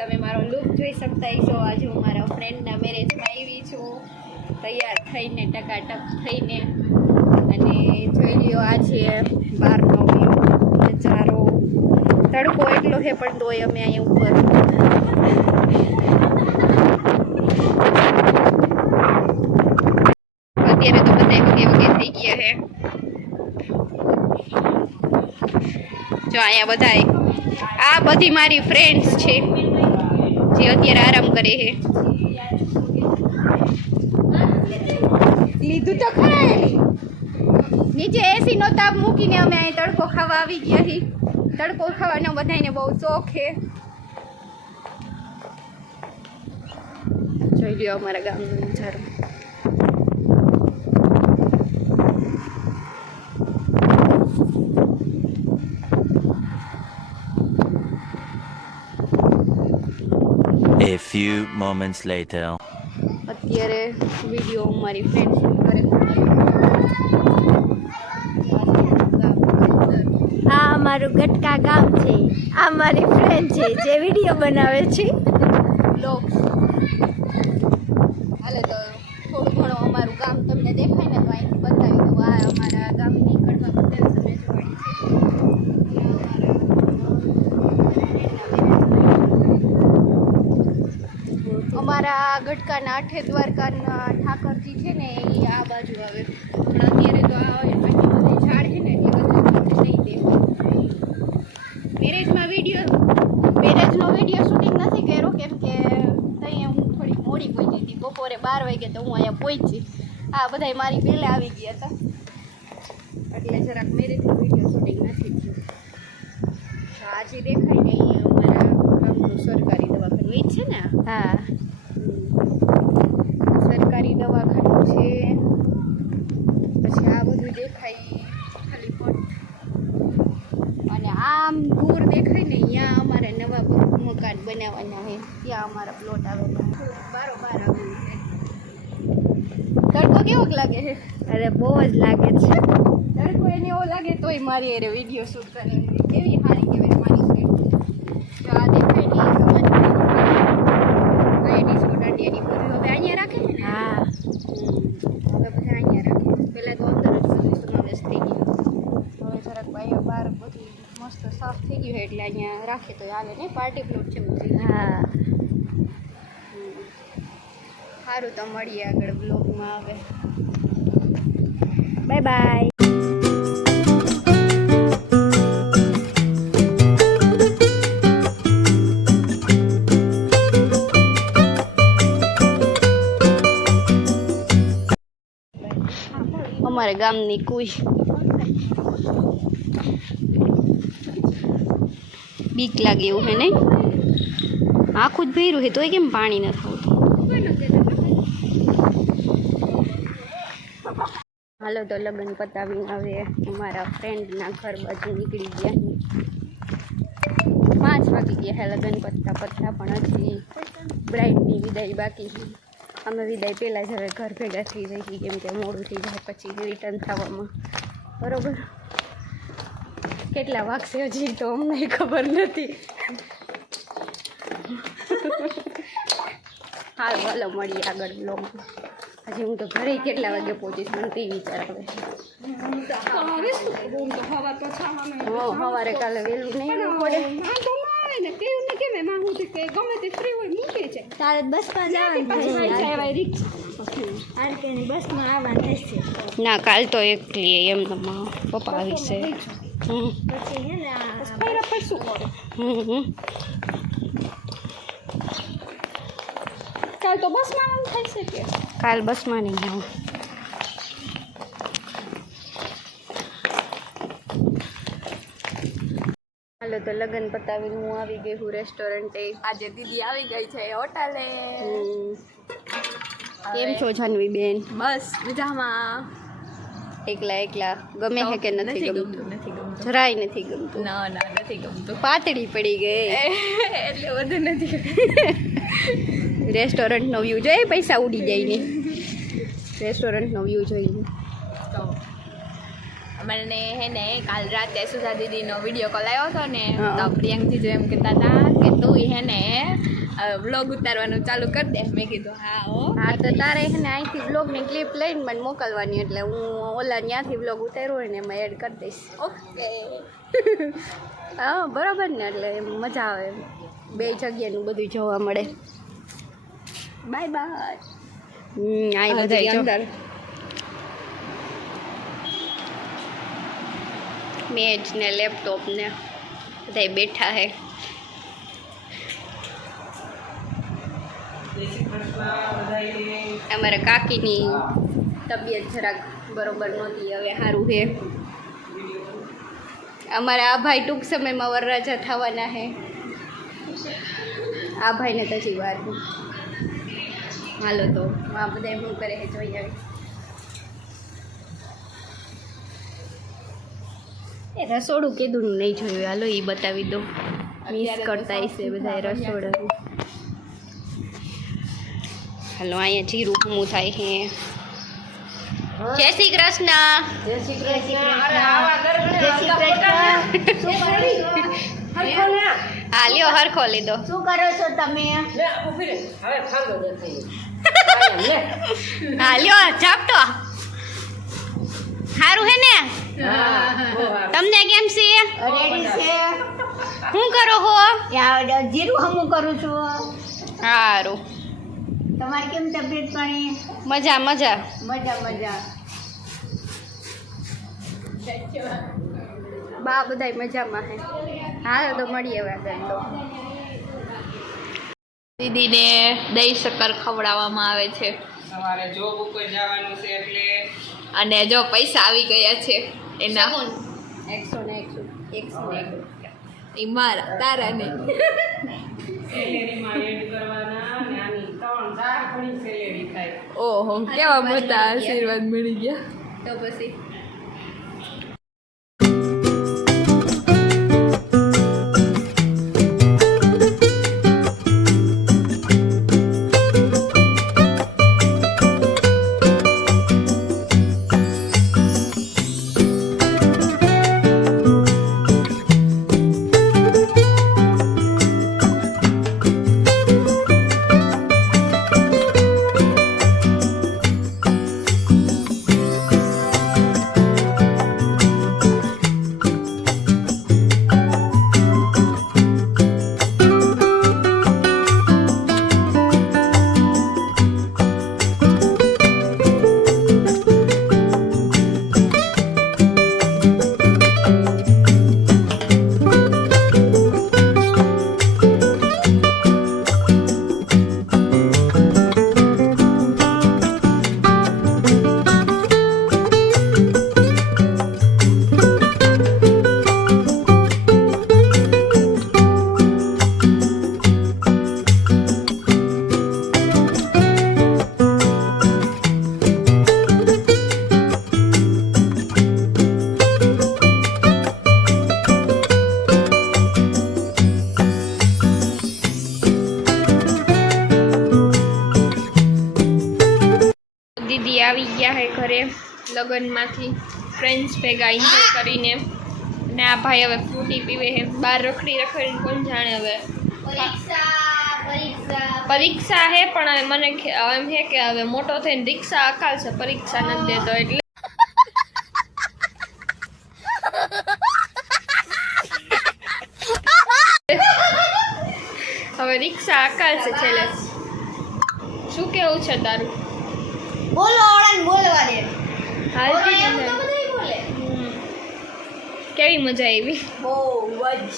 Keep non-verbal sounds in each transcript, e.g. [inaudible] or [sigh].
તમે મારો લુક જોઈ શકતા છો આજે હું મારા ફ્રેન્ડના મેરેજમાં આવી છું. તૈયાર થઈને, ટકાટક થઈને. અને જોઈ લ્યો આજે બહારનો વ્યૂ નજારો. તડકો એટલો છે, પણ તોય અમે અહીંયા ઉપર. અત્યારે તો બધા વગે વગે થઈ ગયા છે. જો અહીંયા બધા આ બધી મારી ફ્રેન્ડ્સ છે. જે અત્યારે આરામ કરે છે. લીધું તો ખરા નીચે એસી નો તાપ મૂકીને અમે અહીં તડકો ખાવા આવી ગયા છીએ. તડકો ખાવાનો બધાને બહુ શોખ છે. જોઈ લ્યો અમારા ગામનો નજારો A few moments later. અત્યારે વીડિયો મારી ફ્રેન્ડ શૂટ કરે આ અમારું ગટકા ગામ છે. આ મારી ફ્રેન્ડ છે જે વીડિયો બનાવે છે. બ્લોગ હાલે તો થોડું ઘણું અમારું ગામ તમને દેખાય ને તો અહીંથી બતાવી દઉં. આ અમારા ગામની ઘટના બધા તમે જોડી છે અમારા ગટકાના આઠે દ્વારકાના ઠાકરજી છે ને એ આ બાજુ આવે. પણ અત્યારે તો આ આટલી બધી ઝાડ છે ને એટલે બધું નહીં દે મેરેજમાં વીડિયો, મેરેજનો વીડિયો શૂટિંગ નથી કર્યો કેમ કે ત્યાં હું થોડીક મોડી પહોંચી હતી. બપોરે બાર વાગે તો હું અહીંયા પહોંચી. આ બધાય મારી પહેલાં આવી ગયા હતા. એટલે જરાક મેરેજનો વીડિયો શૂટિંગ નથી થયું. આજે દેખાય ને એ અમારા સરકારી દવાખાનું. એ છે ને હા સરકારી દવાખાનું છે પછી આ બધું દેખાય ખાલી પણ અને આમ દૂર દેખાય ને ત્યાં અમારે નવા બ- મકાન બનાવવાના હોય ત્યાં અમારા પ્લોટ આવેલો બારોબાર આવેલું છે તડકો કેવોક લાગે છે અરે બહુ જ લાગે છે. તડકો એને એવો લાગે તોય મારી અરે વીડિયો શૂટ કરે. કેવી સારી કહેવાય મારી તો આ દેખાય ને એની હવે અહીંયા રાખે છે ને? હા. હવે અહીંયા રાખે પહેલાં તો અંદર જ બધું સમાવેશ થઈ ગયો. હવે જરાક ભાઈઓ બહાર બધું મસ્ત સાફ થઈ ગયું એટલે અહીંયા રાખે તો હાલે ને? પાર્ટી પ્લોટ છે બધું હા. સારું તો મળીએ આગળ બ્લોગમાં આવે બાય બાય અમારે ગામની કુઈ. બીક લાગે એવું હે નહીં? આખું જ ભર્યું હે, તોય કેમ પાણી નથી હાલો તો લગ્ન પતાવીને હવે અમારા ફ્રેન્ડના ઘર બાજુ નીકળી ગયા પાંચ વાગી ગયા લગ્ન પતતા પતતા, પણ હજી બ્રાઇડની વિદાય બાકી અમે વિદાય પહેલાં જ હવે ઘર ભેગા થઈ જઈએ કેમ કે મોડું થઈ જાય પછી રિટર્ન થવામાં. બરોબર? કેટલા વાગશે હજી તો અમને ખબર નથી. હાલ ચાલો મળીએ આગળ બ્લોગમાં હજી હું તો ઘરે કેટલા વાગે પહોંચીશ મને તે વિચાર આવે. હો સવારે કાલે વહેલું નહીં તારે બસમાં જવાનું બસમાં આવવાનું થશે ના કાલ તો એકલી એમ પપ્પા આવી છે. હમ પછી હમ હમ. કાલ તો બસમાં થઈ શકે. કાલ બસમાં નહીં જાઉં. હાલો તો લગ્ન પતાવીને હું આવી ગઈ હું રેસ્ટોરન્ટે. આજે દીદી આવી ગઈ છે હોટલે. કેમ છો જાનવી બેન? બસ મજામાં. એકલા એકલા. ગમે છે કે નથી ગમતું? ગમતું નથી ગમતું. જરાય નથી ગમતું. ના ના નથી ગમતું. પાતળી પડી ગઈ. [laughs] એટલે વધુ નથી ગમતું. [laughs] રેસ્ટોરન્ટનો વ્યૂ જોઈએ પૈસા ઉડી જાય ને. રેસ્ટોરન્ટનો વ્યૂ જોઈને. તો મને હે ને કાલ રાતે સુધા દીદીનો વીડિયો કોલ આવ્યો હતો ને. તો પ્રિયંકજી જો એમ કહેતા હતા કે તું હે ને વ્લોગ ઉતારવાનું ચાલુ કરી દે. મેં કીધું હા હો. હા તો તારે છે ને અહીંથી બ્લોગની ક્લિપ લઈને મને મોકલવાની એટલે હું ઓલા ત્યાંથી બ્લોગ ઉતાર્યો હોય ને એમાં એડ કરી દઈશ. ઓકે. [laughs] હા બરાબર ને એટલે મજા આવે. બે જગ્યાનું બધું જોવા મળે. બાય બાય આ બધા. અંદર મેચ ને લેપટોપ ને બધા બેઠા હે અમારા કાકીની તબિયત જરાક બરોબર નહોતી હવે સારું હે અમારા આ ભાઈ ટૂંક સમયમાં વરરાજા થવાના હે આ ભાઈને તજી વાર. હાલો તો આ બધા શું કરે છે જોઈ આવી. એ રસોડું કીધું નહીં જોયું. હાલો એ બતાવી દો. મિસ કરતા હશે બધા રસોડું. હાલો અહીંયા જીરું હમું થાય છે. જય શ્રી કૃષ્ણ. જય શ્રી કૃષ્ણ. જય હા લ્યો હરખો લીધો. શું કરો છો તમે? હા લ્યો ઝાપટો. સારું હે ને? તમને કેમ છે? રેડી છે? શું કરો હો? જીરું હમું કરું છું. સારું તમારે કેમ તબિયત પાણી? મજા મજા. મજા મજા. બા બધાય મજામાં હે. હા તો મળીએ હવે આગળ. તો દીદીને દહીં શક્કર ખવડાવવામાં આવે છે. સવારે જોબ ઉપર જવાનું છે એટલે અને જો પૈસા આવી ગયા છે એના એકસો ને એકસો એકસો ને એ મારા તારા ને સેલેરીમાં એડ કરવાના અને આની ત્રણ ચાર ઘણી સેલેરી થાય. ઓહો કેવા મોટા આશીર્વાદ મળી ગયા. તો પછી ઘરે લગ્નમાંથી ફ્રેન્ડ્સ ભેગા એન્જોય કરીને અને આ ભાઈ હવે ફ્રૂટી પીવે છે. બહાર રખડી રખડીને કોણ જાણે હવે? પરીક્ષા હે પણ હવે મને એમ હે કે હવે મોટો થઈને રિક્ષા અકાલશે પરીક્ષા નથી દેતો એટલે. હવે રિક્ષા અકાલશે છેલ્લે. શું કેવું છે તારું? બોલો. ઓળાને બોલવા દે. હાલતી તો બધાય બોલે. કેવી મજા આવી? બહુ જ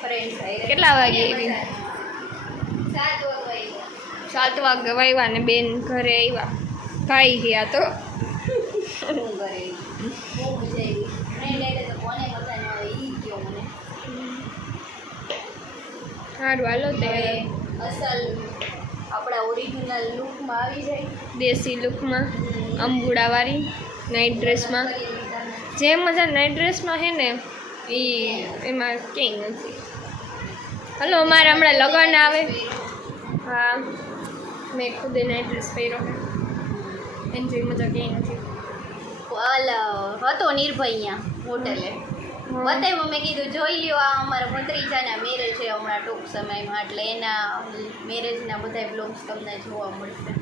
ફ્રેન્ડ્સ આવી કેટલા વાગે આવી? સાત વાગે વાગ્યા ને બેન ઘરે આવ્યા. ભાઈ ગયા તો. ફ્રેન્ડ સારું હાલો તે. અસલ આપણા ઓરિજિનલ લુકમાં આવી જાય. દેશી લુકમાં અંબુડાવાળી નાઇટ ડ્રેસમાં જે મજા નાઇટ ડ્રેસમાં છે ને એ એમાં ક્યાંય નથી. હલો અમારે હમણાં લગ્ન આવે. હા મેં ખુદે નાઇટ ડ્રેસ પહેર્યો. છે એની જેવી મજા ક્યાંય નથી. હલો હતો નિર્ભય અહીંયા હોટલે. બતાવ્યું મમ્મી કીધું જોઈ લ્યો આ અમારા ભત્રીજાના મેરેજ છે હમણાં ટૂંક સમયમાં. એટલે એના મેરેજના બધા બ્લોગ્સ તમને જોવા મળશે.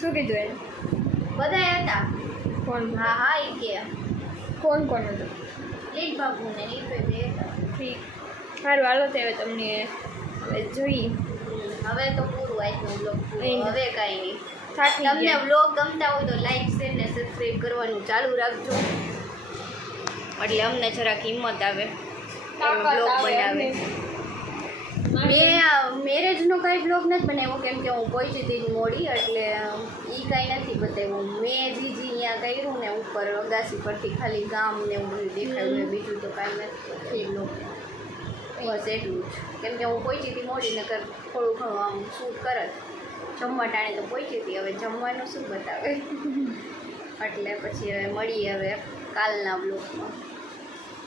શું કીધું એ બધા હતા. કોણ? હા હા એ કે. કોણ કોણ હતું? લીલ બાબુ ને નિર્ભય બે હતા. ઠીક. સારું હાલો તો હવે તમને હવે જોઈ હવે તો પૂરું આજનું બ્લોગ હવે કાંઈ નહીં. તમને બ્લોગ ગમતા હોય તો લાઈક શેર ને સબસ્ક્રાઈબ કરવાનું ચાલુ રાખજો. એટલે અમને જરાક હિંમત આવે. બ્લોગ બનાવે. મેં મેરેજનો કાંઈ બ્લોગ નથી બનાવ્યો કેમ કે હું પહોંચી હતી મોડી એટલે એ કાંઈ નથી બતાવ્યું મેં જી જી અહીંયા કર્યું ને ઉપર અગાસી પરથી ખાલી ગામ ને એવું બધું દેખાયું બીજું તો કાંઈ નથી બ્લોગ બસ એટલું જ. કેમ કે હું પહોંચી હતી મોડી નકર થોડું ઘણું આમ શૂટ કરત જમવા ટાણે તો પહોંચી હતી હવે જમવાનું શું બતાવે? [laughs] એટલે પછી હવે મળીએ હવે. કાલના બ્લોગમાં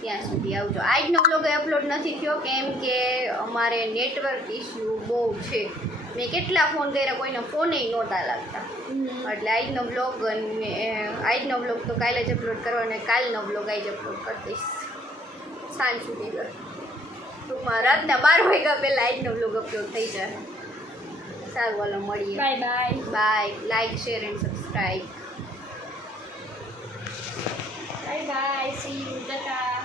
ત્યાં સુધી આવજો. આજનો બ્લોગ અપલોડ નથી થયો કેમ કે અમારે નેટવર્ક ઇસ્યુ બહુ છે. મેં કેટલા ફોન કર્યા કોઈને ફોને નહોતા લાગતા. એટલે આજનો બ્લોગ અને આજનો બ્લોગ તો કાલે જ અપલોડ કરો અને કાલનો બ્લોગ આજ અપલોડ કરી દઈશ. સાંજ સુધી ટૂંકમાં રાતના બાર વાગ્યા પહેલાં આજનો બ્લોગ અપલોડ થઈ જાય. સારું વાલો મળીએ. Bye bye. Bye. Like share and subscribe Bye-bye. See you. Bye-bye.